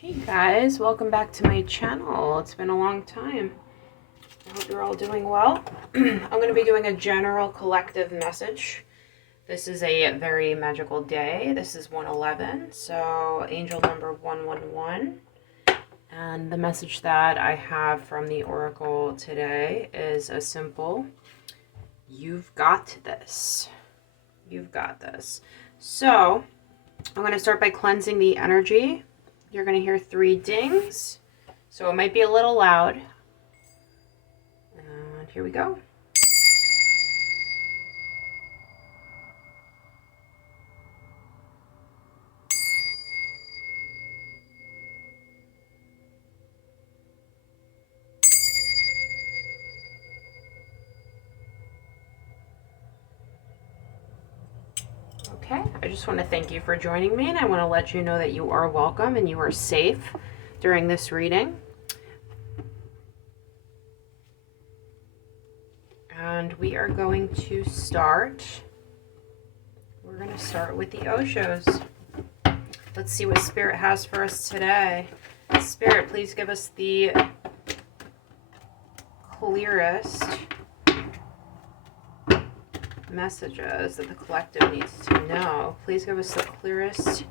Hey guys, welcome back to my channel. It's been a long time. I hope you're all doing well. I'm going to be doing a general collective message. This is a very magical day. This is 111, so angel number 111. And the message that I have from the oracle today is a simple, you've got this. You've got this. So I'm going to start by cleansing the energy. You're going to hear 3 dings, so it might be a little loud. And here we go. Okay, I just want to thank you for joining me, and I want to let you know that you are welcome and you are safe during this reading. And we are going to start. We're going to start with the Oshos. Let's see what Spirit has for us today. Spirit, please give us the clearest messages that the collective needs to know. Please give us the clearest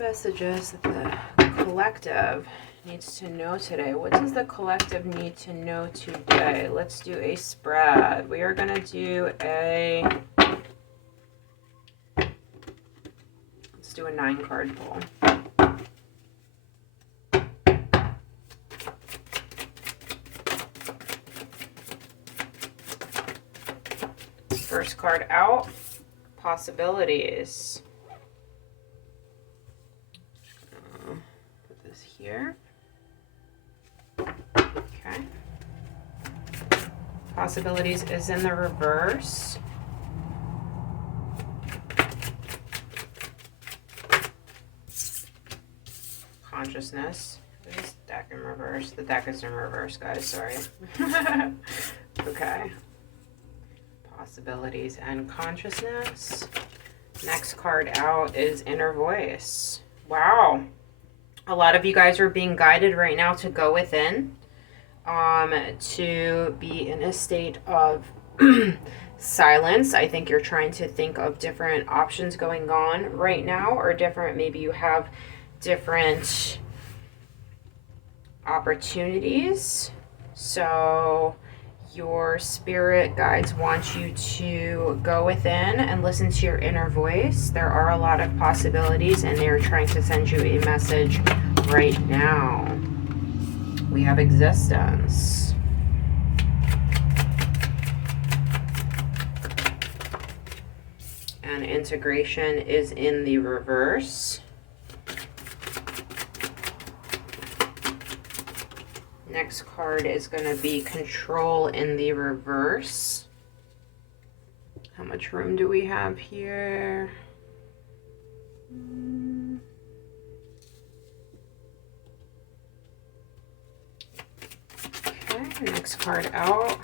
messages that the collective needs to know today. What does the collective need to know today? Let's do a spread. We are going to do let's do a 9-card pull. First card out, possibilities. Put this here. Okay. Possibilities is in the reverse. Consciousness. This deck in reverse. The deck is in reverse, guys. Sorry. Okay. Possibilities and consciousness. Next card out is inner voice. Wow. A lot of you guys are being guided right now to go within, to be in a state of silence. I think you're trying to think of different options going on right now, or different, maybe you have different opportunities. So your spirit guides want you to go within and listen to your inner voice. There are a lot of possibilities, and they're trying to send you a message right now. We have existence. And integration is in the reverse. Next card is going to be control in the reverse. How much room do we have here? Okay, next card out.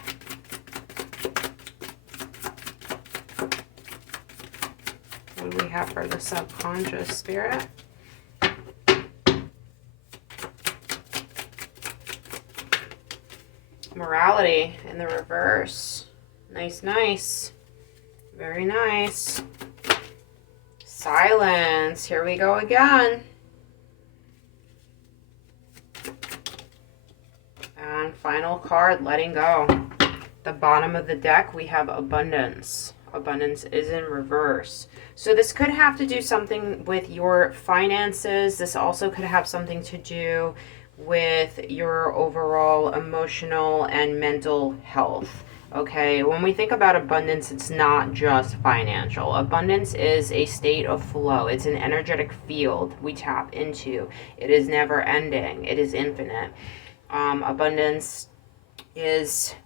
What do we have for the subconscious, Spirit? Morality in the reverse. Nice, nice. Very nice. Silence. Here we go again. And final card, letting go. The bottom of the deck, we have abundance. Abundance is in reverse. So this could have to do something with your finances. This also could have something to do with your overall emotional and mental health. Okay, when we think about abundance, it's not just financial. Abundance is a state of flow. It's an energetic field we tap into. It is never ending. It is infinite. Abundance is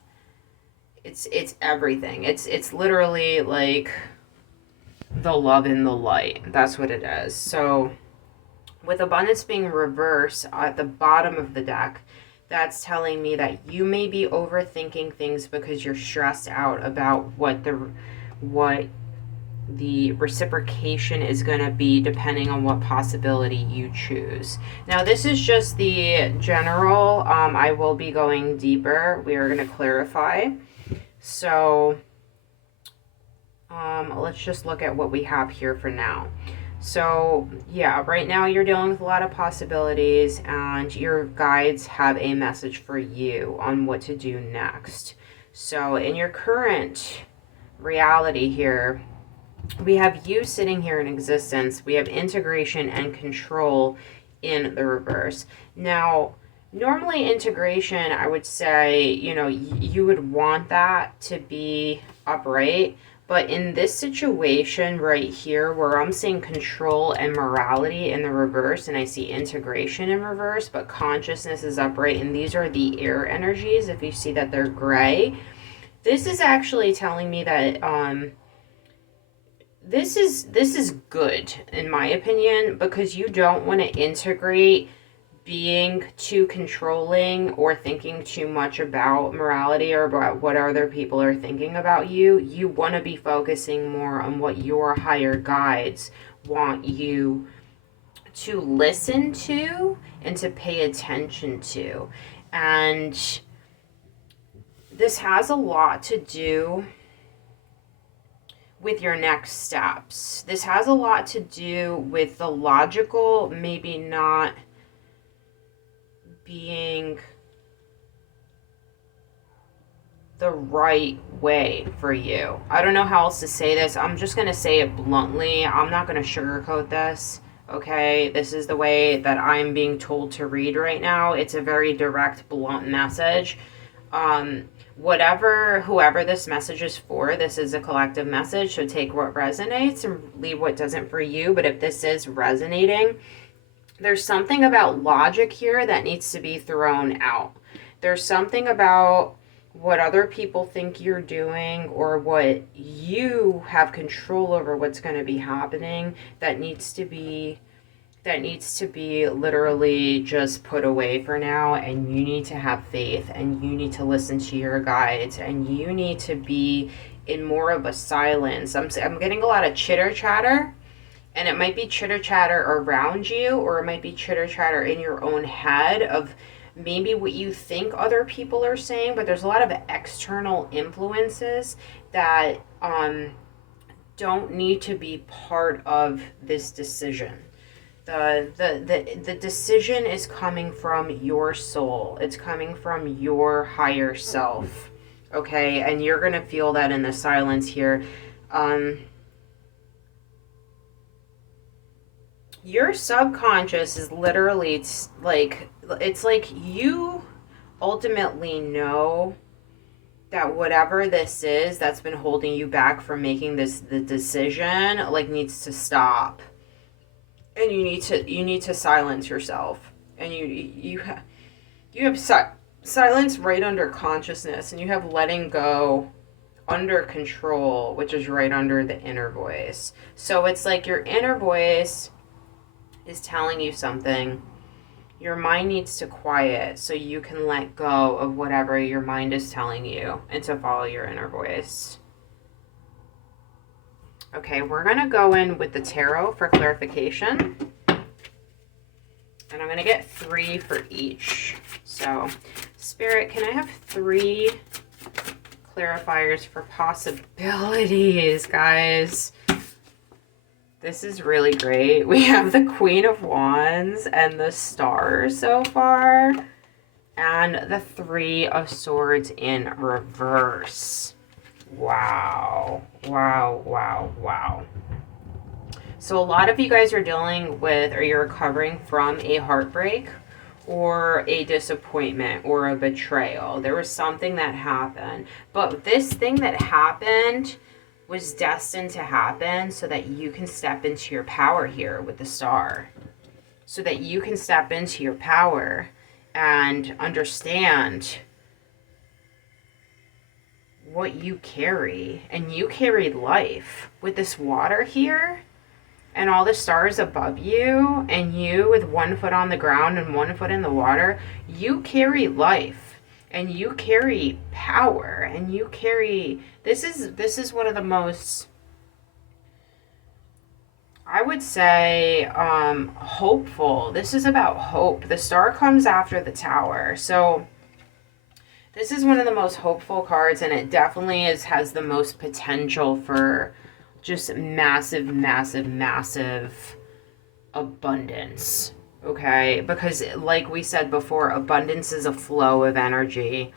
it's everything. It's literally like the love and the light. That's what it is. So with abundance being reverse at the bottom of the deck, that's telling me that you may be overthinking things because you're stressed out about what the reciprocation is going to be depending on what possibility you choose. Now, this is just the general. I will be going deeper. We are going to clarify. So let's just look at what we have here for now. So yeah, right now you're dealing with a lot of possibilities, and your guides have a message for you on what to do next. So in your current reality here, we have you sitting here in existence. We have integration and control in the reverse. Now, normally integration, I would say, you would want that to be upright. But in this situation right here, where I'm seeing control and morality in the reverse, and I see integration in reverse, but consciousness is upright, and these are the air energies, if you see that they're gray, this is actually telling me that this is good, in my opinion, because you don't want to integrate being too controlling or thinking too much about morality or about what other people are thinking about you. You want to be focusing more on what your higher guides want you to listen to and to pay attention to. And this has a lot to do with your next steps. This has a lot to do with the logical, maybe not being the right way for you. I don't know how else to say this. I'm just going to say it bluntly. I'm not going to sugarcoat this. Okay, this is the way that I'm being told to read right now. It's a very direct, blunt message. Whoever this message is for, this is a collective message, so take what resonates and leave what doesn't for you. But if this is resonating, there's something about logic here that needs to be thrown out. There's something about what other people think you're doing, or what you have control over what's going to be happening, that needs to be literally just put away for now. And you need to have faith, and you need to listen to your guides, and you need to be in more of a silence. I'm getting a lot of chitter chatter. And it might be chitter chatter around you, or it might be chitter chatter in your own head of maybe what you think other people are saying. But there's a lot of external influences that don't need to be part of this decision. The decision is coming from your soul. It's coming from your higher self. Okay, and you're gonna feel that in the silence here. Your subconscious is literally, it's like you ultimately know that whatever this is that's been holding you back from making the decision, like, needs to stop. And you need to silence yourself. And you have silence right under consciousness, and you have letting go under control, which is right under the inner voice. So it's like your inner voice is telling you something. Your mind needs to quiet so you can let go of whatever your mind is telling you and to follow your inner voice. Okay, we're going to go in with the tarot for clarification. And I'm going to get 3 for each. So, Spirit, can I have 3 clarifiers for possibilities, guys? This is really great. We have the Queen of Wands and the Star so far, and the 3 of Swords in reverse. Wow. Wow, wow, wow. So a lot of you guys are dealing with, or you're recovering from, a heartbreak or a disappointment or a betrayal. There was something that happened, but this thing that happened was destined to happen so that you can step into your power here with the Star. So that you can step into your power and understand what you carry. And you carry life. With this water here and all the stars above you, and you with 1 foot on the ground and 1 foot in the water, you carry life. And you carry power, and you carry, this is one of the most I would say hopeful. This is about hope. The star comes after the tower. So this is one of the most hopeful cards, and it definitely has the most potential for just massive, massive, massive abundance. Okay? Because like we said before, abundance is a flow of energy.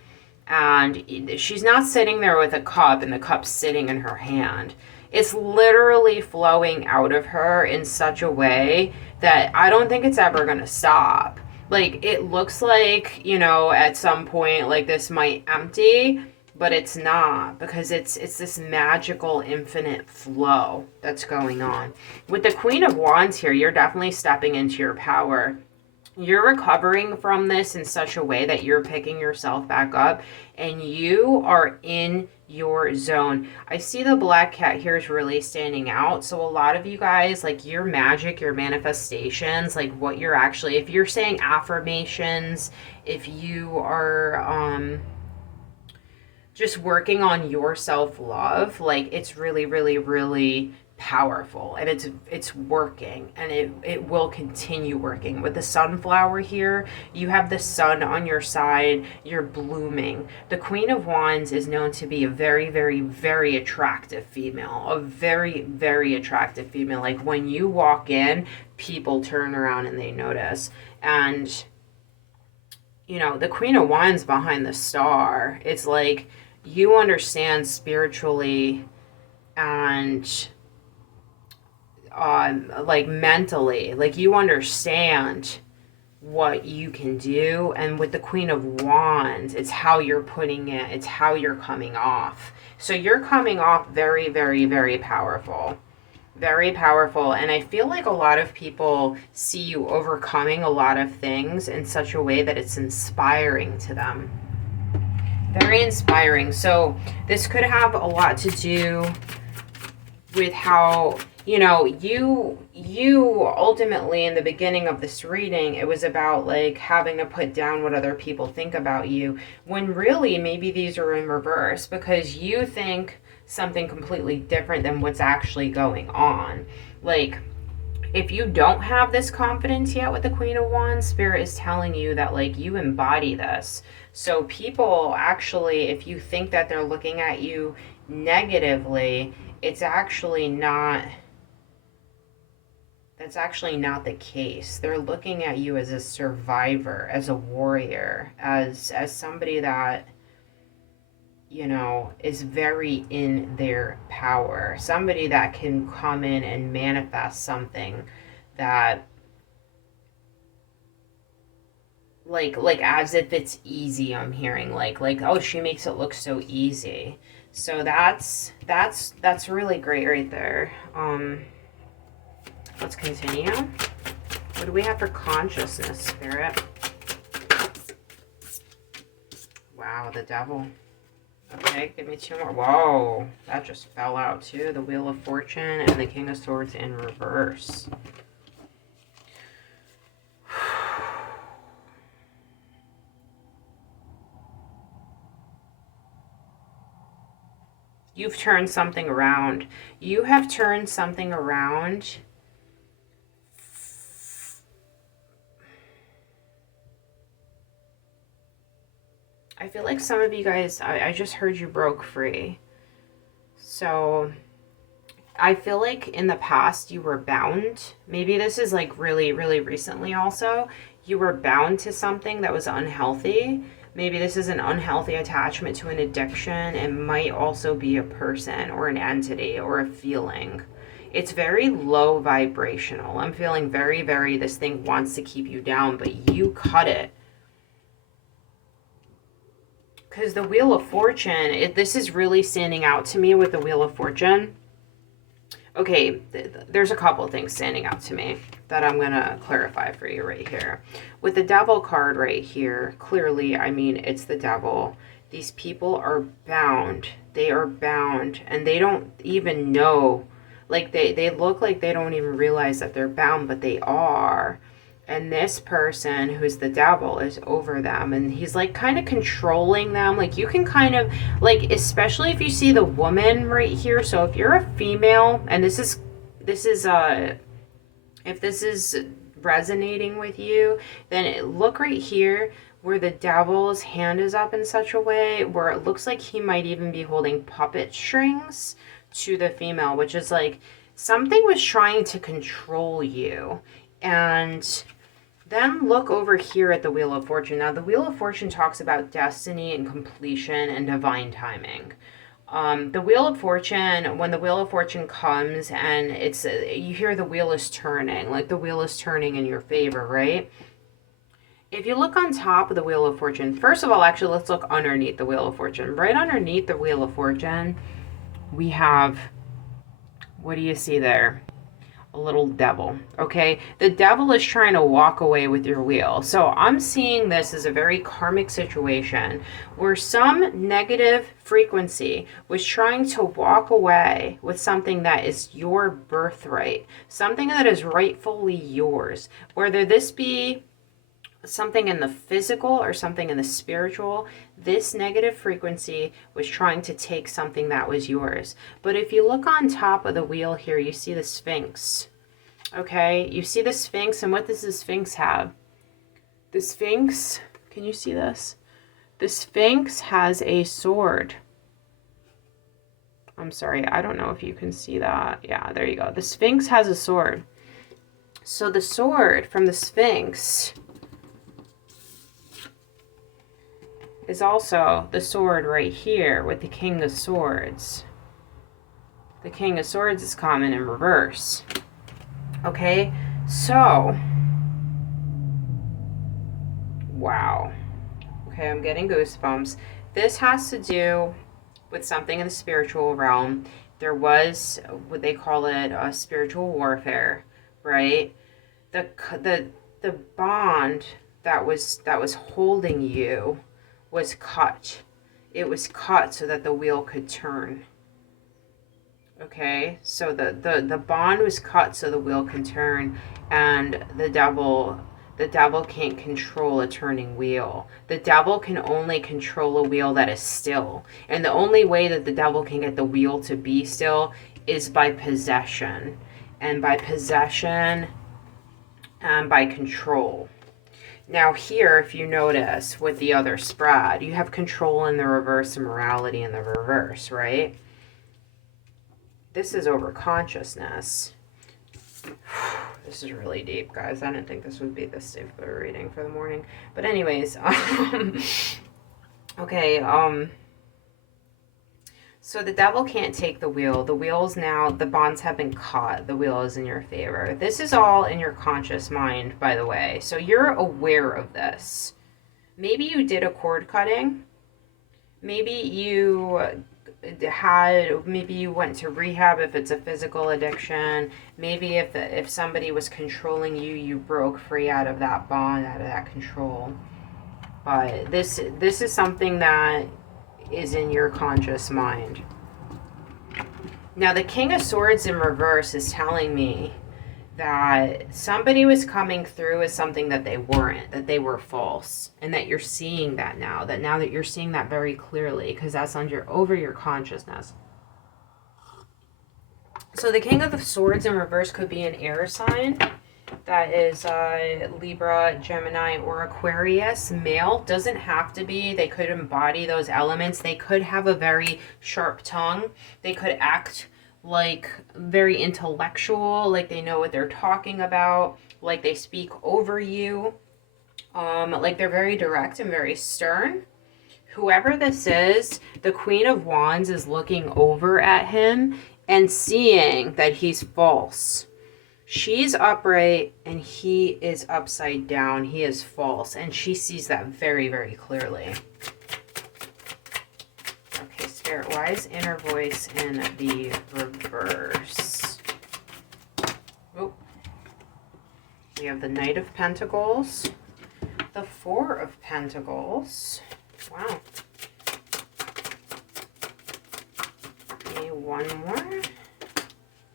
And she's not sitting there with a cup and the cup's sitting in her hand. It's literally flowing out of her in such a way that I don't think it's ever going to stop. Like, it looks like, at some point, like, this might empty, but it's not, because it's this magical infinite flow that's going on. With the Queen of Wands here, you're definitely stepping into your power. You're recovering from this in such a way that you're picking yourself back up and you are in your zone. I see the black cat here is really standing out. So a lot of you guys, like your magic, your manifestations, like what you're actually, if you're saying affirmations, if you are just working on your self-love, like it's really, really, really powerful, and it's working, and it will continue working. With the sunflower here, you have the sun on your side, you're blooming. The Queen of Wands is known to be a very, very, very attractive female, a very, very attractive female. Like when you walk in, people turn around and they notice. And the Queen of Wands behind the star, it's like you understand spiritually and like mentally, like you understand what you can do. And with the Queen of Wands, it's how you're putting it, it's how you're coming off. So you're coming off very, very, very powerful. Very powerful. And I feel like a lot of people see you overcoming a lot of things in such a way that it's inspiring to them. Very inspiring. So this could have a lot to do with how you ultimately, in the beginning of this reading, it was about like having to put down what other people think about you, when really maybe these are in reverse, because you think something completely different than what's actually going on. Like, if you don't have this confidence yet with the Queen of Wands, Spirit is telling you that like you embody this. So people actually, if you think that they're looking at you negatively, it's actually not, that's actually not the case. They're looking at you as a survivor, as a warrior, as somebody that, is very in their power. Somebody that can come in and manifest something that, like as if it's easy. I'm hearing like, oh, she makes it look so easy. So that's really great right there. Let's continue. What do we have for consciousness, Spirit? Wow, the Devil. Okay, give me two more. Whoa, that just fell out too. The Wheel of Fortune and the King of Swords in reverse. You've turned something around. You have turned something around. I feel like some of you guys, I just heard you broke free. So I feel like in the past you were bound. Maybe this is like really, really recently also. You were bound to something that was unhealthy. Maybe this is an unhealthy attachment to an addiction. It might also be a person or an entity or a feeling. It's very low vibrational. I'm feeling very, very, this thing wants to keep you down, but you cut it. Because the Wheel of Fortune, this is really standing out to me with the Wheel of Fortune. Okay, there's a couple of things standing out to me that I'm going to clarify for you right here. With the Devil card right here, clearly, I mean, it's the Devil. These people are bound. They are bound, and they don't even know. Like, they look like they don't even realize that they're bound, but they are. And this person, who's the Devil, is over them. And he's like kind of controlling them. Like you can kind of, like, especially if you see the woman right here. So if you're a female, and this is If this is resonating with you, then look right here where the devil's hand is up in such a way where it looks like he might even be holding puppet strings to the female, which is like something was trying to control you. And then look over here at the Wheel of Fortune. Now, the Wheel of Fortune talks about destiny and completion and divine timing. The Wheel of Fortune, when the Wheel of Fortune comes and it's, you hear the wheel is turning, like the wheel is turning in your favor, right? If you look on top of the Wheel of Fortune, first of all, actually, let's look underneath the Wheel of Fortune. Right underneath the Wheel of Fortune, we have, what do you see there? A little devil, okay? The devil is trying to walk away with your wheel. So I'm seeing this as a very karmic situation where some negative frequency was trying to walk away with something that is your birthright, something that is rightfully yours, whether this be something in the physical or something in the spiritual. This negative frequency was trying to take something that was yours. But if you look on top of the wheel here, you see the Sphinx. Okay, you see the Sphinx, and what does the Sphinx have? The Sphinx, can you see this? The Sphinx has a sword. I'm sorry, I don't know if you can see that. Yeah, there you go. The Sphinx has a sword. So the sword from the Sphinx is also the sword right here with the King of Swords. The King of Swords is common in reverse. Okay, so, wow. Okay, I'm getting goosebumps. This has to do with something in the spiritual realm. There was what they call it spiritual warfare, right? The bond that was holding you was cut. It was cut so that the wheel could turn. Okay, so the bond was cut so the wheel can turn, and the devil can't control a turning wheel. The devil can only control a wheel that is still. And the only way that the devil can get the wheel to be still is by possession. And by possession and by control. Now here, if you notice with the other spread, you have control in the reverse and morality in the reverse, right? This is over consciousness. This is really deep, guys. I didn't think this would be this deep of a reading for the morning. But anyways, okay, so the devil can't take the wheel. The wheel's now, the bonds have been caught. The wheel is in your favor. This is all in your conscious mind, by the way. So you're aware of this. Maybe you did a cord cutting. Maybe you maybe you went to rehab if it's a physical addiction. Maybe if somebody was controlling you, you broke free out of that bond, out of that control. But this is something that is in your conscious mind. Now the King of Swords in reverse is telling me that somebody was coming through as something that they weren't, that they were false, and that you're seeing that now that you're seeing that very clearly, because that's over your consciousness. So the King of the Swords in reverse could be an air sign. That is Libra, Gemini, or Aquarius. Male, doesn't have to be. They could embody those elements. They could have a very sharp tongue. They could act like very intellectual, like they know what they're talking about, like they speak over you, like they're very direct and very stern. Whoever this is, the Queen of Wands is looking over at him and seeing that he's false. She's upright and he is upside down. He is false, and she sees that very, very clearly. Okay, Spirit, why is inner voice in the reverse? Oh, we have the Knight of Pentacles, the Four of Pentacles. Wow. Okay, one more.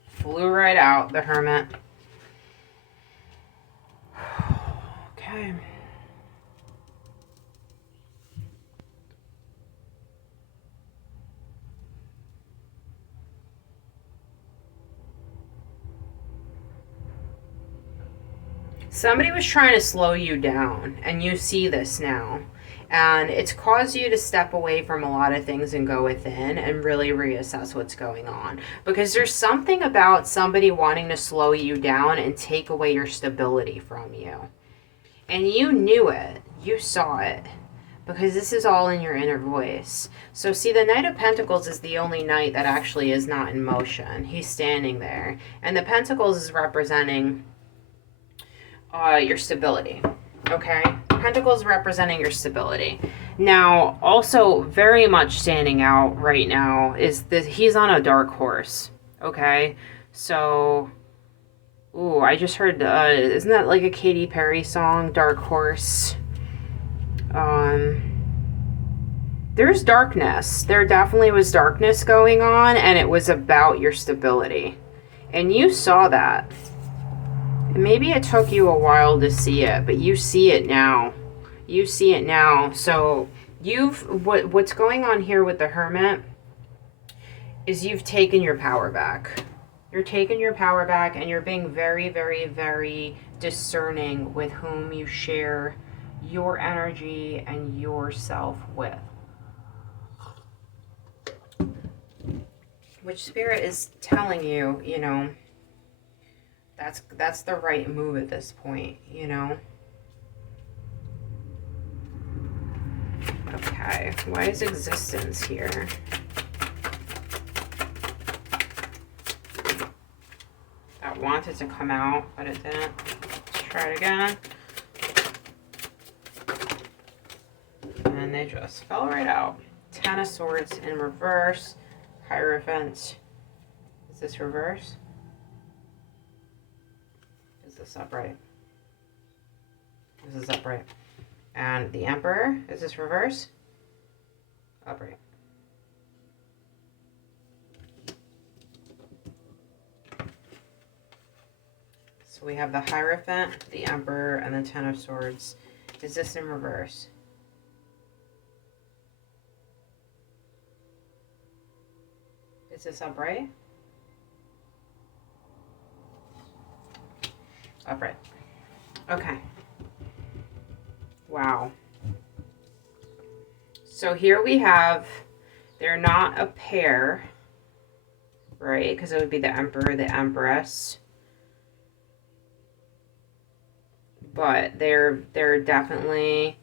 Flew right out, the Hermit. Okay. Somebody was trying to slow you down, and you see this now. And it's caused you to step away from a lot of things and go within and really reassess what's going on. Because there's something about somebody wanting to slow you down and take away your stability from you. And you knew it. You saw it. Because this is all in your inner voice. So see, the Knight of Pentacles is the only knight that actually is not in motion. He's standing there. And the Pentacles is representing your stability. Okay? Pentacles representing your stability. Now, also very much standing out right now is that he's on a dark horse. Okay? So, ooh, I just heard, isn't that like a Katy Perry song, Dark Horse? There's darkness. There definitely was darkness going on, and it was about your stability. And you saw that. Maybe it took you a while to see it, but you see it now. You see it now. So what's going on here with the Hermit is you've taken your power back. You're taking your power back, and you're being very, very, very discerning with whom you share your energy and yourself with. Which Spirit is telling you, you know, that's the right move at this point, you know. Okay, why is existence here? That wanted to come out, but it didn't. Let's try it again. And they just fell right out. Ten of Swords in reverse. Hierophant. Is this reverse? Is this upright? This is upright. And the Emperor, is this reverse? Upright. So we have the Hierophant, the Emperor, and the Ten of Swords. Is this in reverse? Is this upright? Upright. Okay. Wow. So here we have, they're not a pair, right? Because it would be the Emperor, the Empress. But they're definitely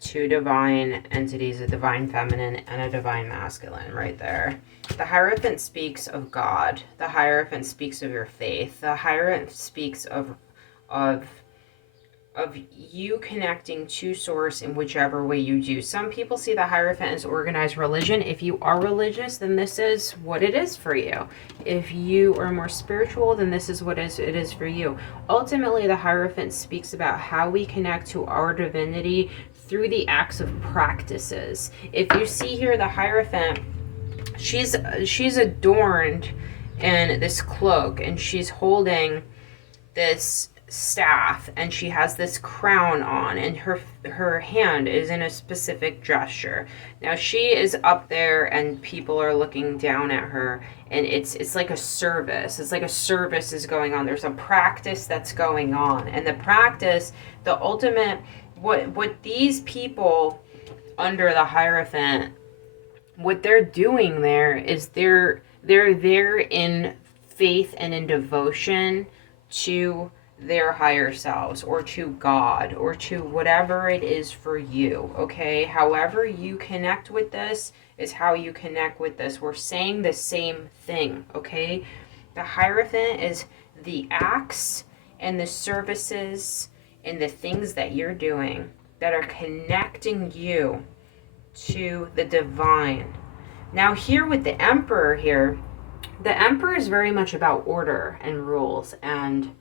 two divine entities, a divine feminine and a divine masculine right there. The Hierophant speaks of God. The Hierophant speaks of your faith. The Hierophant speaks of you connecting to source in whichever way you do. Some people see the Hierophant as organized religion. If you are religious, then this is what it is for you. If you are more spiritual, then this is what it is for you. Ultimately, the Hierophant speaks about how we connect to our divinity through the acts of practices. If you see here the Hierophant, she's adorned in this cloak, and she's holding this staff, and she has this crown on, and her hand is in a specific gesture. Now she is up there and people are looking down at her, and it's like a service. It's like a service is going on. There's a practice that's going on, and the practice, the ultimate, what these people under the Hierophant, what they're doing there is they're there in faith and in devotion to their higher selves, or to God, or to whatever it is for you, okay? However you connect with this is how you connect with this. We're saying the same thing, okay? The Hierophant is the acts and the services and the things that you're doing that are connecting you to the divine. Now here with the Emperor here, the Emperor is very much about order and rules and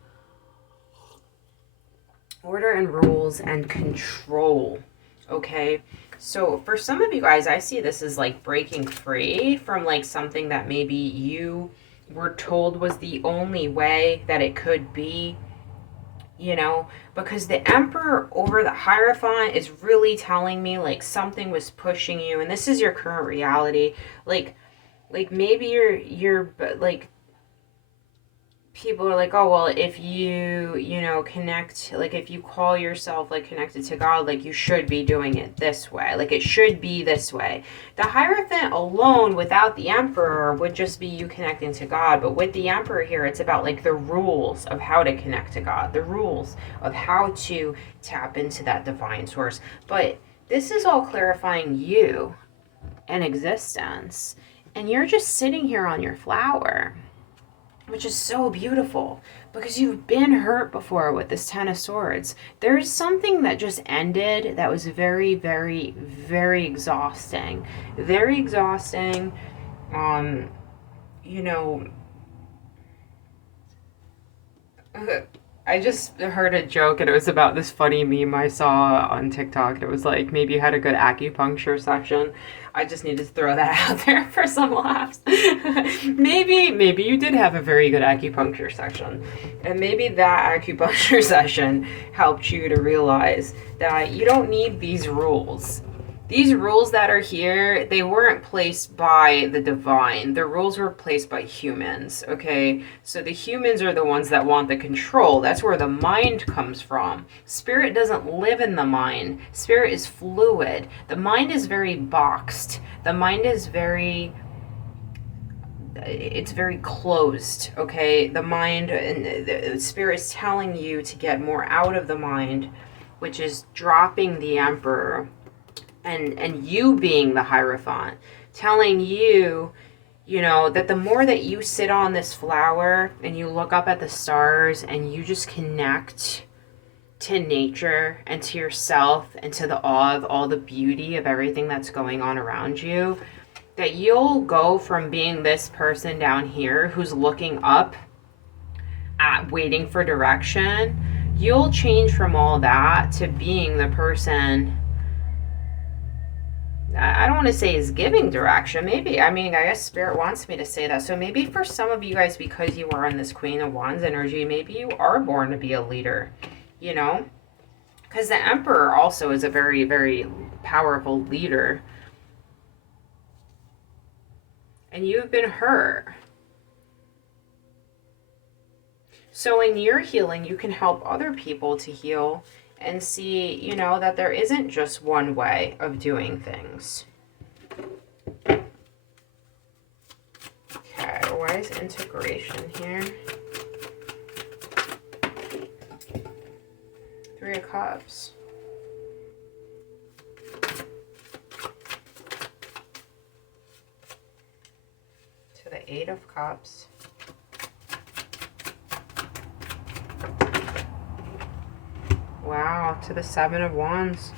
control, okay? So for some of you guys, I see this as like breaking free from like something that maybe you were told was the only way that it could be, you know, because the Emperor over the Hierophant is really telling me like something was pushing you, and this is your current reality. Like maybe you're like people are like, oh, well, if you know, connect, like if you call yourself like connected to God, like you should be doing it this way. Like it should be this way. The Hierophant alone without the Emperor would just be you connecting to God. But with the Emperor here, it's about like the rules of how to connect to God, the rules of how to tap into that divine source. But this is all clarifying you and existence. And you're just sitting here on your flower, which is so beautiful because you've been hurt before with this Ten of Swords. There's something that just ended that was very, very, very exhausting. Very exhausting. You know, I just heard a joke and it was about this funny meme I saw on TikTok. It was like, maybe you had a good acupuncture session. I just needed to throw that out there for some laughs. maybe you did have a very good acupuncture session. And maybe that acupuncture session helped you to realize that you don't need these rules. These rules that are here, they weren't placed by the divine. The rules were placed by humans, okay? So the humans are the ones that want the control. That's where the mind comes from. Spirit doesn't live in the mind. Spirit is fluid. The mind is very boxed. The mind is it's very closed, okay? The mind and the spirit is telling you to get more out of the mind, which is dropping the Emperor. And you being the Hierophant, telling you, you know, that the more that you sit on this flower and you look up at the stars and you just connect to nature and to yourself and to the awe of all the beauty of everything that's going on around you, that you'll go from being this person down here who's looking up at waiting for direction, you'll change from all that to being the person, I don't want to say is giving direction. Maybe, I mean, I guess Spirit wants me to say that. So maybe for some of you guys, because you are in this Queen of Wands energy, maybe you are born to be a leader, you know? Because the Emperor also is a very, very powerful leader. And you've been hurt. So in your healing, you can help other people to heal and see, you know, that there isn't just one way of doing things. Okay, why is integration here? Three of Cups. To the Eight of Cups. Wow, to the Seven of Wands.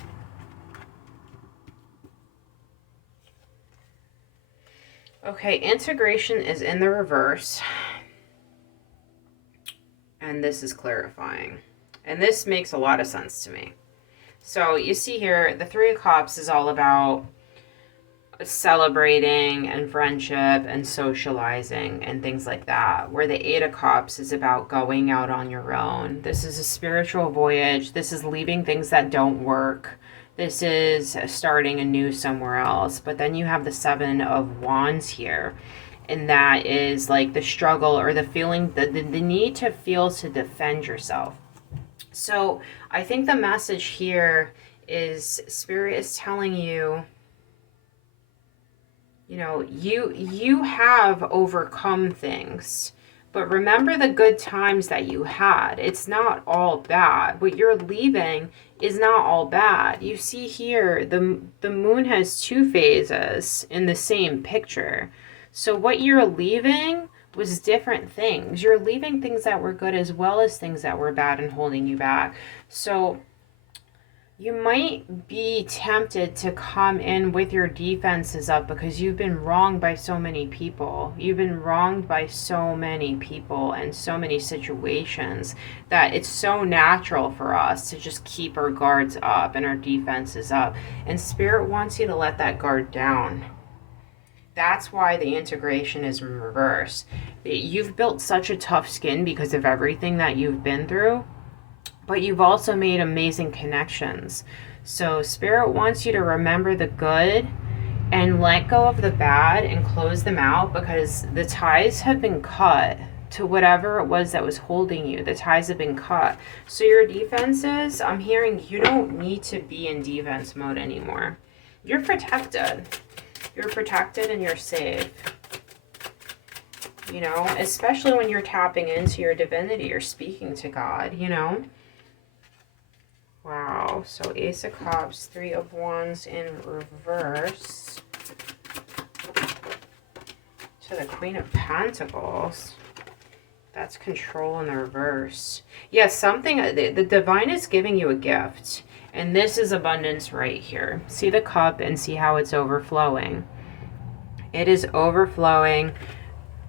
Okay, integration is in the reverse. And this is clarifying. And this makes a lot of sense to me. So you see here, the Three of Cups is all about celebrating and friendship and socializing and things like that, where the Eight of Cups is about going out on your own. This is a spiritual voyage. This is leaving things that don't work. This is starting anew somewhere else. But then you have the Seven of Wands here, and that is like the struggle or the feeling, the need to feel to defend yourself. So I think the message here is Spirit is telling you, you know, you have overcome things, but remember the good times that you had. It's not all bad. What you're leaving is not all bad. You see here, the moon has two phases in the same picture. So what you're leaving was different things. You're leaving things that were good as well as things that were bad and holding you back. So you might be tempted to come in with your defenses up because you've been wronged by so many people. You've been wronged by so many people and so many situations that it's so natural for us to just keep our guards up and our defenses up. And Spirit wants you to let that guard down. That's why the integration is in reverse. You've built such a tough skin because of everything that you've been through, but you've also made amazing connections. So Spirit wants you to remember the good and let go of the bad and close them out, because the ties have been cut to whatever it was that was holding you. The ties have been cut. So your defenses, I'm hearing you don't need to be in defense mode anymore. You're protected. You're protected and you're safe. You know, especially when you're tapping into your divinity, you're speaking to God, you know. Wow. So Ace of Cups, Three of Wands in reverse. To the Queen of Pentacles. That's control in the reverse. Yes, something, the divine is giving you a gift. And this is abundance right here. See the cup and see how it's overflowing. It is overflowing.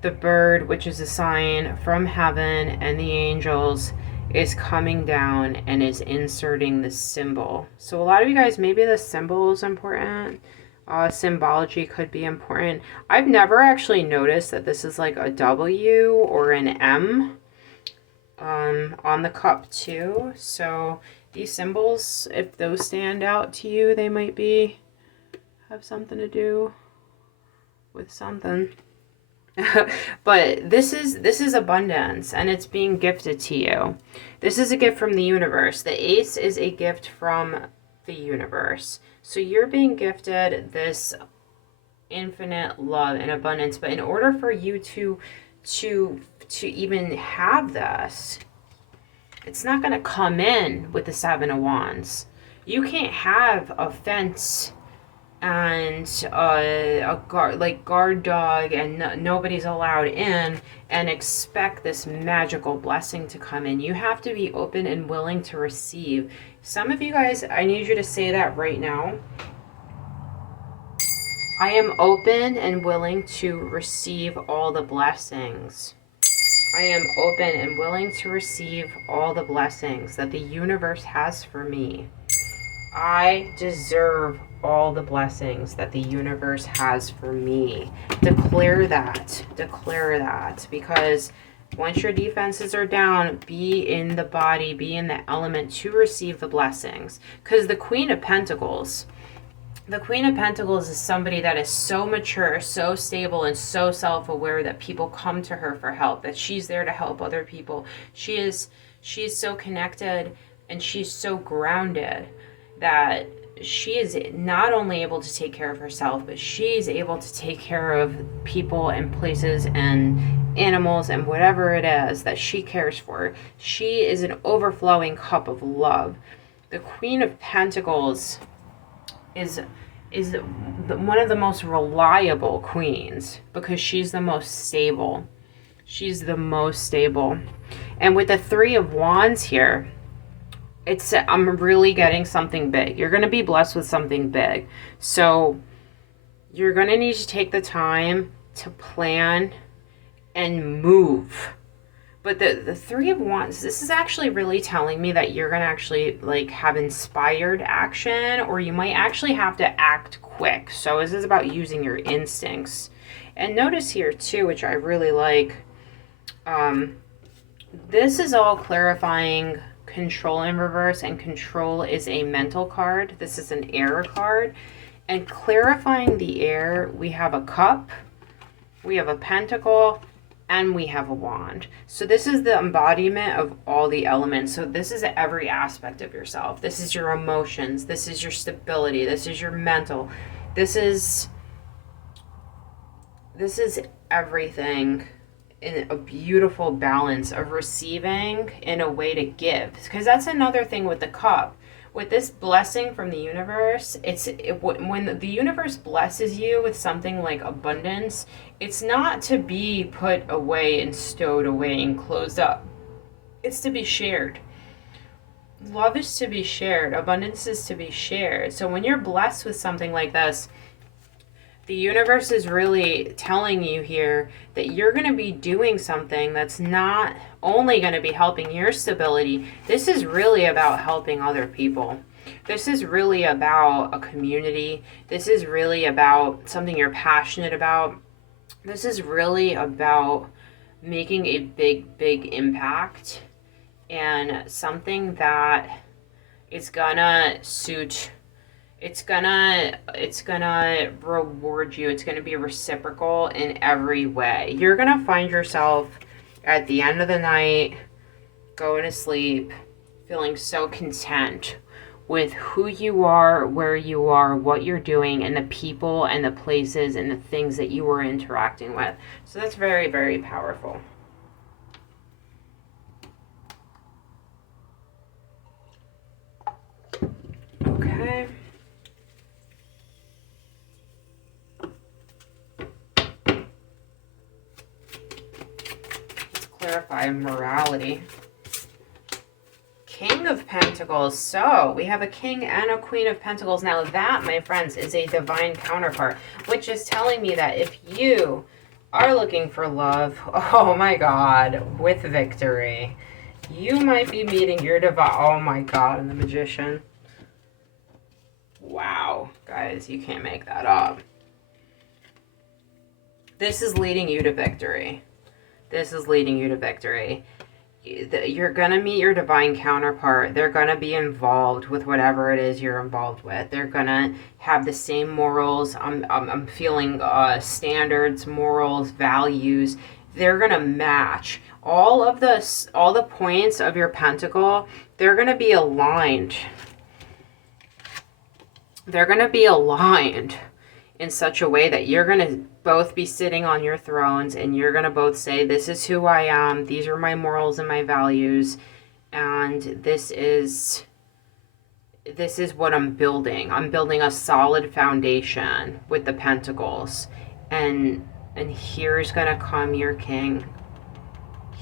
The bird, which is a sign from heaven, and the angels is coming down and is inserting the symbol. So a lot of you guys, maybe the symbol is important. Symbology could be important. I've never actually noticed that this is like a W or an M on the cup too. So these symbols, if those stand out to you, they might have something to do with something. But this is abundance, and it's being gifted to you. This is a gift from the universe. The ace is a gift from the universe. So you're being gifted this infinite love and abundance. But in order for you to even have this, it's not going to come in with the Seven of Wands. You can't have a fence and a guard dog and nobody's allowed in and expect this magical blessing to come in. You have to be open and willing to receive. Some of you guys, I need you to say that right now. I am open and willing to receive all the blessings. I am open and willing to receive all the blessings that the universe has for me. I deserve all the blessings that the universe has for me. Declare that. Declare that. Because once your defenses are down, be in the body, be in the element to receive the blessings. Because the Queen of Pentacles is somebody that is so mature, so stable, and so self-aware that people come to her for help, that she's there to help other people. She's so connected and she's so grounded that she is not only able to take care of herself, but she's able to take care of people and places and animals and whatever it is that she cares for. She is an overflowing cup of love. The Queen of Pentacles is one of the most reliable queens because she's the most stable. She's the most stable. And with the Three of Wands here, I'm really getting something big. You're going to be blessed with something big. So you're going to need to take the time to plan and move. But the Three of Wands, this is actually really telling me that you're going to actually like have inspired action, or you might actually have to act quick. So this is about using your instincts. And notice here too, which I really like, this is all clarifying control in reverse, and control is a mental card. This is an air card. And clarifying the air, we have a cup, we have a pentacle, and we have a wand. So this is the embodiment of all the elements. So this is every aspect of yourself. This is your emotions. This is your stability. This is your mental. This is everything in a beautiful balance of receiving in a way to give. Because that's another thing with the cup. With this blessing from the universe, when the universe blesses you with something like abundance, it's not to be put away and stowed away and closed up. It's to be shared. Love is to be shared. Abundance is to be shared. So when you're blessed with something like this, the universe is really telling you here that you're going to be doing something that's not only going to be helping your stability. This is really about helping other people. This is really about a community. This is really about something you're passionate about. This is really about making a big, big impact, and something that is gonna suit. It's gonna reward you. It's gonna be reciprocal in every way. You're gonna find yourself at the end of the night, going to sleep, feeling so content with who you are, where you are, what you're doing, and the people and the places and the things that you were interacting with. So that's very, very powerful. Okay. Let's clarify morality. King of Pentacles. So we have a King and a Queen of Pentacles. Now that, my friends, is a divine counterpart, which is telling me that if you are looking for love, oh my God, with victory, you might be meeting your divine, oh my God, and the Magician. Wow, guys, you can't make that up. This is leading you to victory. This is leading you to victory. You're going to meet your divine counterpart. They're going to be involved with whatever it is you're involved with. They're going to have the same morals. I'm feeling standards, morals, values. They're going to match. All the points of your pentacle, they're going to be aligned. They're going to be aligned in such a way that you're going to both be sitting on your thrones and you're going to both say, this is who I am, these are my morals and my values, and this is what I'm building. I'm building a solid foundation with the pentacles. And here's going to come your king.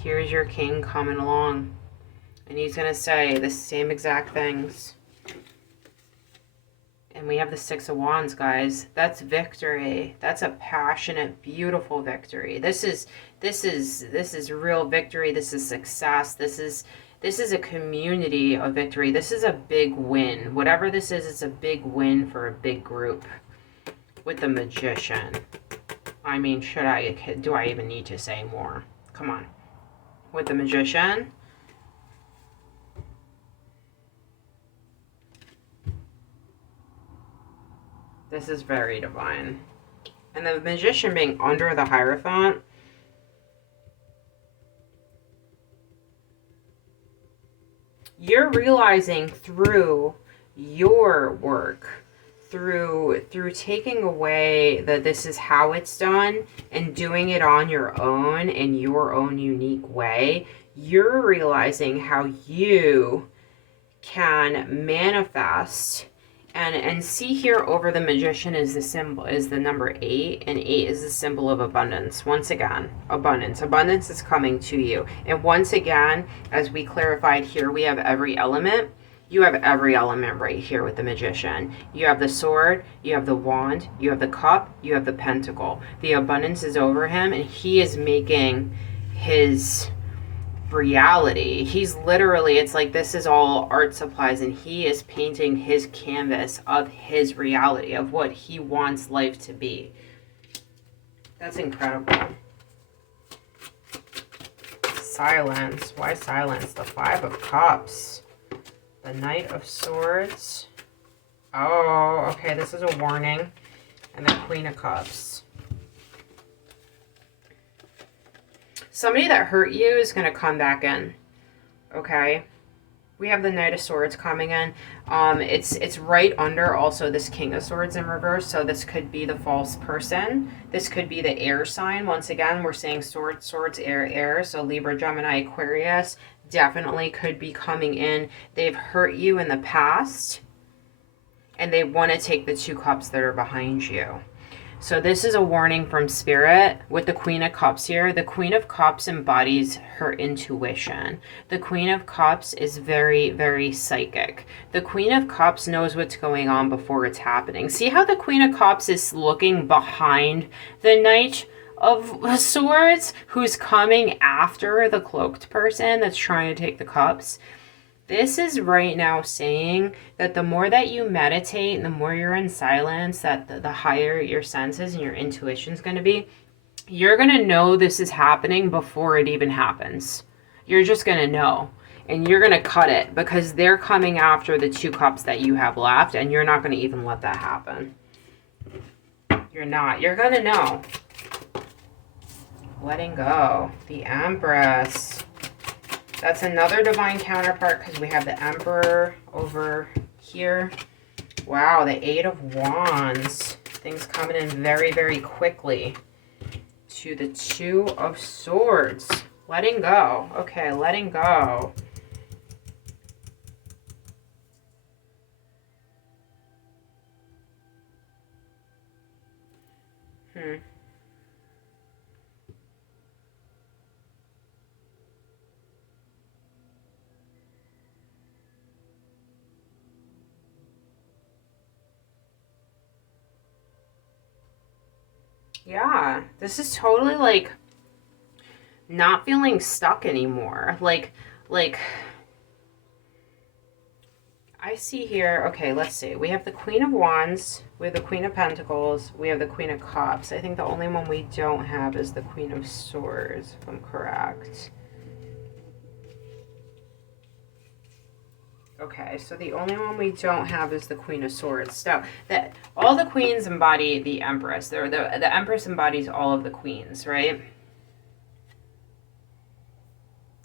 Here's your king coming along. And he's going to say the same exact things. And we have the Six of Wands, guys. That's victory. That's a passionate, beautiful victory. This is real victory. This is success. This is a community of victory. This is a big win. Whatever this is, it's a big win for a big group. With the Magician. I mean, do I even need to say more? Come on. With the Magician. This is very divine. And the Magician being under the Hierophant. You're realizing through your work, through taking away that this is how it's done and doing it on your own in your own unique way, you're realizing how you can manifest. And see here over the Magician is the symbol, is the number 8, and 8 is the symbol of abundance. Once again, abundance. Abundance is coming to you. And once again, as we clarified here, we have every element. You have every element right here with the Magician. You have the sword, you have the wand, you have the cup, you have the pentacle. The abundance is over him, and he is making his reality. He's literally, it's like this is all art supplies, and he is painting his canvas of his reality, of what he wants life to be. That's incredible. Silence. Why silence? The Five of Cups. The Knight of Swords. Oh, okay, this is a warning. And the Queen of Cups. Somebody that hurt you is going to come back in, okay? We have the Knight of Swords coming in. It's right under also this King of Swords in reverse, so this could be the false person. This could be the air sign. Once again, we're saying swords, air. So Libra, Gemini, Aquarius definitely could be coming in. They've hurt you in the past, and they want to take the 2 cups that are behind you. So this is a warning from Spirit with the Queen of Cups here. The Queen of Cups embodies her intuition. The Queen of Cups is very, very psychic. The Queen of Cups knows what's going on before it's happening. See how the Queen of Cups is looking behind the Knight of Swords, who's coming after the cloaked person that's trying to take the cups? This is right now saying that the more that you meditate and the more you're in silence, that the higher your senses and your intuition is going to be, you're going to know this is happening before it even happens. You're just going to know. And you're going to cut it because they're coming after the 2 cups that you have left, and you're not going to even let that happen. You're not. You're going to know. letting go. The Empress. That's another divine counterpart because we have the Emperor over here. Wow, the Eight of Wands. Things coming in very, very quickly. To the Two of Swords. Letting go. Okay, letting go. Yeah, this is totally like not feeling stuck anymore. Like I see here, okay, let's see. We have the Queen of Wands, we have the Queen of Pentacles, we have the Queen of Cups. I think the only one we don't have is the Queen of Swords, if I'm correct. Okay, so the only one we don't have is the Queen of Swords. Now, that all the queens embody the Empress. The Empress embodies all of the queens, right?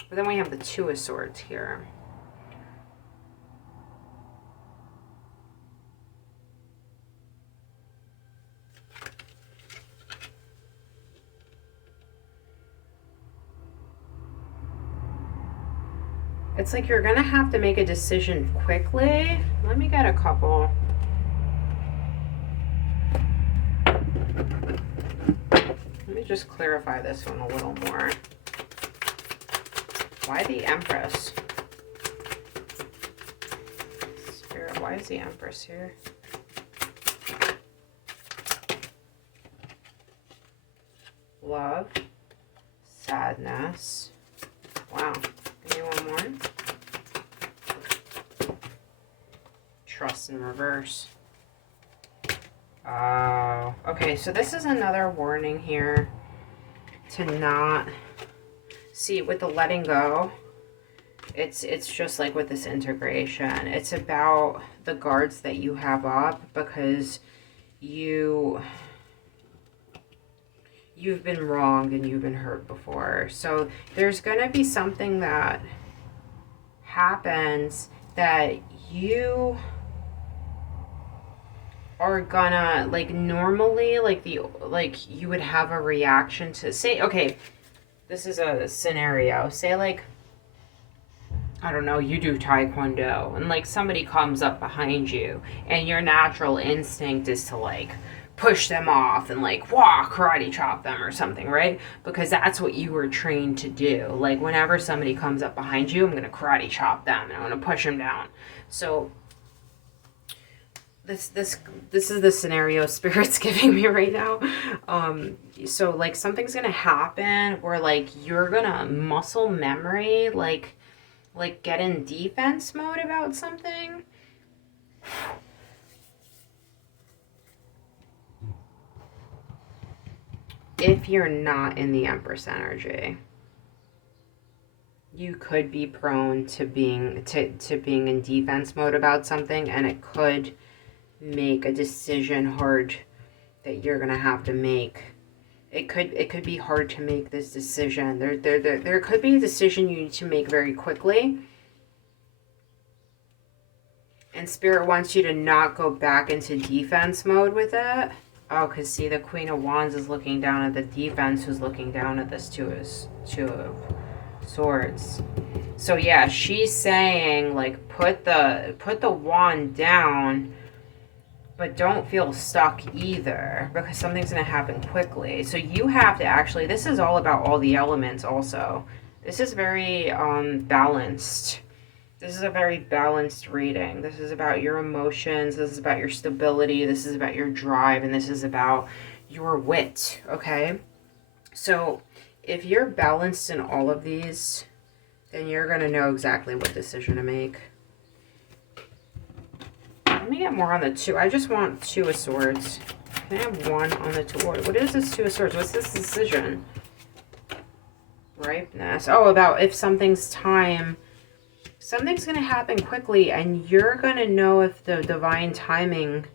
But then we have the Two of Swords here. It's like you're going to have to make a decision quickly. Let me get a couple. Let me just clarify this one a little more. Why the Empress? Spirit, why is the Empress here? Love. Sadness. Wow. Give me one more. Trust in reverse. Oh, okay, so this is another warning here to not see with the letting go. It's just like with this integration. It's about the guards that you have up because you've been wronged and you've been hurt before. So there's going to be something that happens that you are gonna, like, normally, like you would have a reaction to, say, okay, this is a scenario. Say, like, I don't know, you do Taekwondo and like somebody comes up behind you and your natural instinct is to like push them off and like, wah, karate chop them or something, right? Because that's what you were trained to do. Like whenever somebody comes up behind you, I'm going to karate chop them and I'm going to push them down. So this is the scenario Spirit's giving me right now. So like something's going to happen where like you're going to muscle memory, like get in defense mode about something. If you're not in the Empress energy, you could be prone to being in defense mode about something, and it could make a decision hard that you're gonna have to make. It could be hard to make this decision. There could be a decision you need to make very quickly. And Spirit wants you to not go back into defense mode with it. Oh, because see, the Queen of Wands is looking down at the defense, who's looking down at this Two of Swords. So yeah, she's saying, like, put the wand down, but don't feel stuck either, because something's going to happen quickly. So you have to actually, this is all about all the elements also. This is very balanced. This is a very balanced reading. This is about your emotions. This is about your stability. This is about your drive. And this is about your wit, okay? So if you're balanced in all of these, then you're going to know exactly what decision to make. Let me get more on the Two. I just want Two of Swords. Can I have one on the Two? What is this Two of Swords? What's this decision? Ripeness. Oh, about if something's time. Something's going to happen quickly, and you're going to know if the divine timing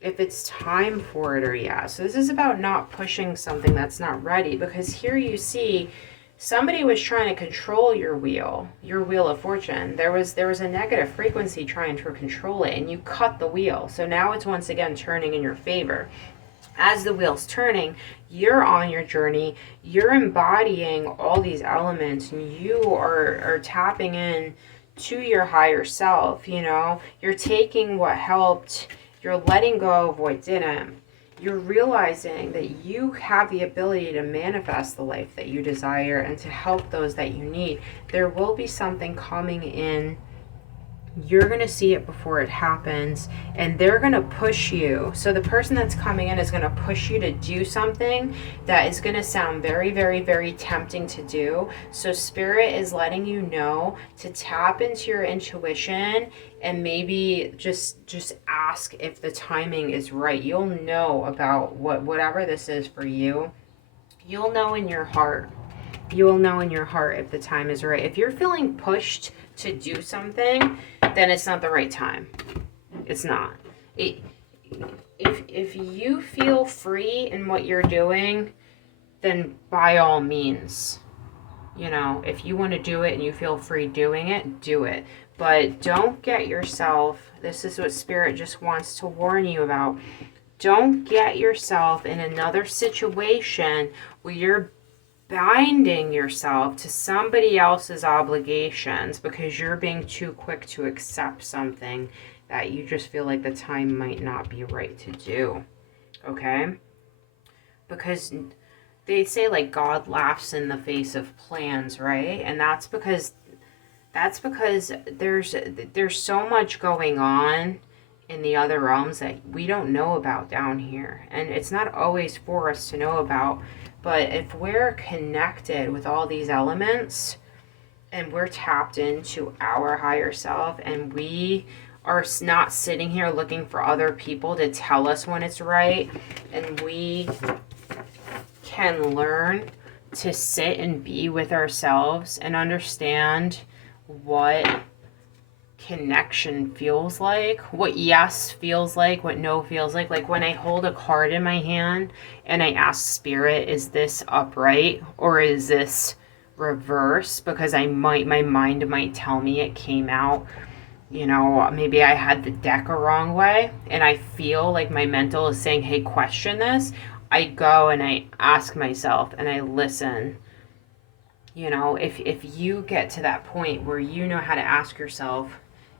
if it's time for it or yeah. So this is about not pushing something that's not ready, because here you see somebody was trying to control your wheel of fortune. There was a negative frequency trying to control it, and you cut the wheel. So now it's once again turning in your favor. As the wheel's turning, you're on your journey, you're embodying all these elements, and you are tapping in to your higher self. You're taking what helped, you're letting go of what didn't. You're realizing that you have the ability to manifest the life that you desire and to help those that you need. There will be something coming in. You're going to see it before it happens, and they're going to push you. So the person that's coming in is going to push you to do something that is going to sound very, very, very tempting to do. So Spirit is letting you know to tap into your intuition and maybe just ask if the timing is right. You'll know about whatever this is for you. You'll know in your heart. You will know in your heart if the time is right. If you're feeling pushed to do something, then it's not the right time. It's not. If you feel free in what you're doing, then by all means, if you want to do it and you feel free doing it, do it. But don't get yourself, this is what Spirit just wants to warn you about. Don't get yourself in another situation where you're binding yourself to somebody else's obligations because you're being too quick to accept something that you just feel like the time might not be right to do. Okay? Because they say like God laughs in the face of plans, right? And that's because there's so much going on in the other realms that we don't know about down here. And it's not always for us to know about. But if we're connected with all these elements and we're tapped into our higher self, and we are not sitting here looking for other people to tell us when it's right, and we can learn to sit and be with ourselves and understand what connection feels like, what yes feels like, what no feels like when I hold a card in my hand and I ask Spirit, is this upright or is this reverse? Because my mind might tell me it came out, maybe I had the deck a wrong way, and I feel like my mental is saying, hey, question this. I go and I ask myself and I listen. If you get to that point where you know how to ask yourself,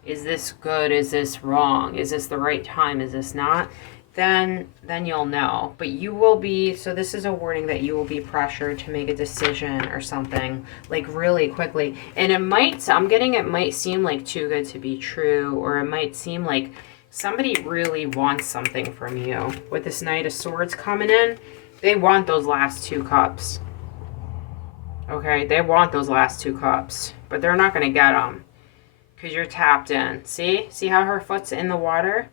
is this good? Is this wrong? Is this the right time? Is this not? Then you'll know. But you will be, so this is a warning that you will be pressured to make a decision or something like really quickly. And it might seem like too good to be true, or it might seem like somebody really wants something from you. With this Knight of Swords coming in, they want those last 2 cups. Okay, they want those last 2 cups, but they're not going to get them because you're tapped in. See how her foot's in the water?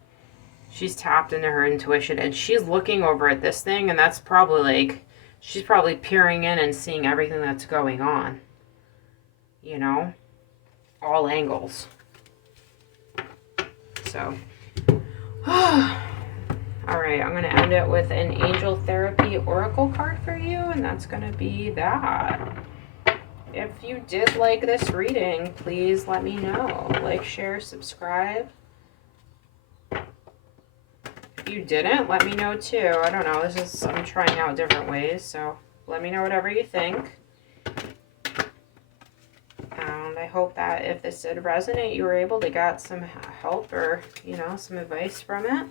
She's tapped into her intuition, and she's looking over at this thing, and that's probably like, she's probably peering in and seeing everything that's going on. All angles. So, all right, I'm going to end it with an Angel Therapy Oracle card for you, and that's going to be that. If you did like this reading, please let me know. Like, share, subscribe. If you didn't, let me know too. I don't know. I'm trying out different ways, so let me know whatever you think. And I hope that if this did resonate, you were able to get some help or, some advice from it.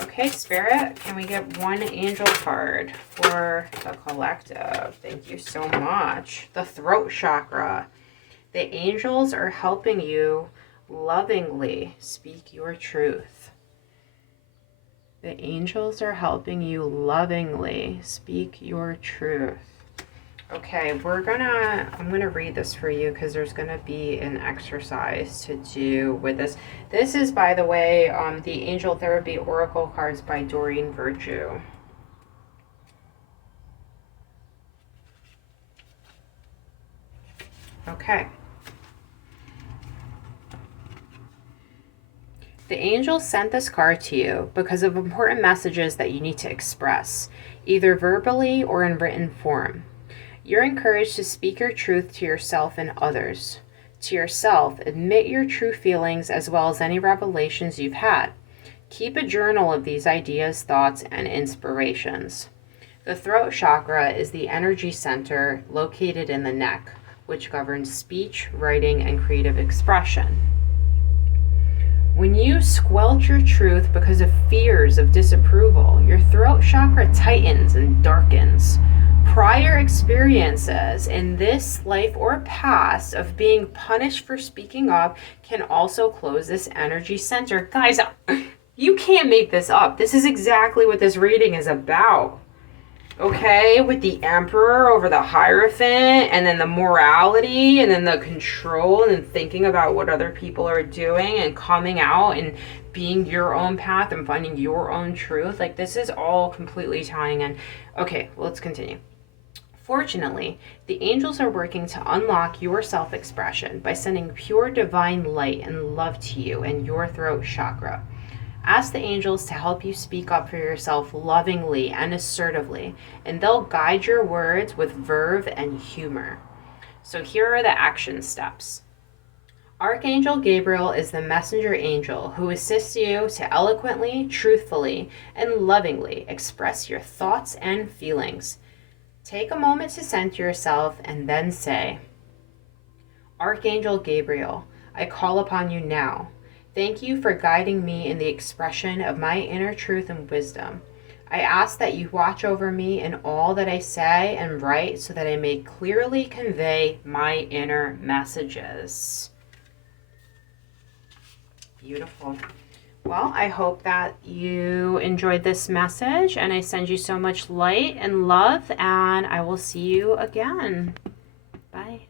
Okay, Spirit, can we get one angel card for the collective? Thank you so much. The throat chakra. The angels are helping you lovingly speak your truth. The angels are helping you lovingly speak your truth. Okay, I'm gonna read this for you because there's gonna be an exercise to do with this. This is, by the way, the Angel Therapy Oracle cards by Doreen Virtue. Okay. The angel sent this card to you because of important messages that you need to express, either verbally or in written form. You're encouraged to speak your truth to yourself and others. To yourself, admit your true feelings as well as any revelations you've had. Keep a journal of these ideas, thoughts, and inspirations. The throat chakra is the energy center located in the neck, which governs speech, writing, and creative expression. When you squelch your truth because of fears of disapproval, your throat chakra tightens and darkens. Prior experiences in this life or past of being punished for speaking up can also close this energy center. Guys, you can't make this up. This is exactly what this reading is about. Okay, with the Emperor over the Hierophant, and then the morality, and then the control, and then thinking about what other people are doing, and coming out and being your own path and finding your own truth. Like, this is all completely tying in. Okay, let's continue. Fortunately, the angels are working to unlock your self-expression by sending pure divine light and love to you and your throat chakra. Ask the angels to help you speak up for yourself lovingly and assertively, and they'll guide your words with verve and humor. So here are the action steps. Archangel Gabriel is the messenger angel who assists you to eloquently, truthfully, and lovingly express your thoughts and feelings. Take a moment to center yourself and then say, Archangel Gabriel, I call upon you now. Thank you for guiding me in the expression of my inner truth and wisdom. I ask that you watch over me in all that I say and write so that I may clearly convey my inner messages. Beautiful. Well, I hope that you enjoyed this message, and I send you so much light and love, and I will see you again. Bye.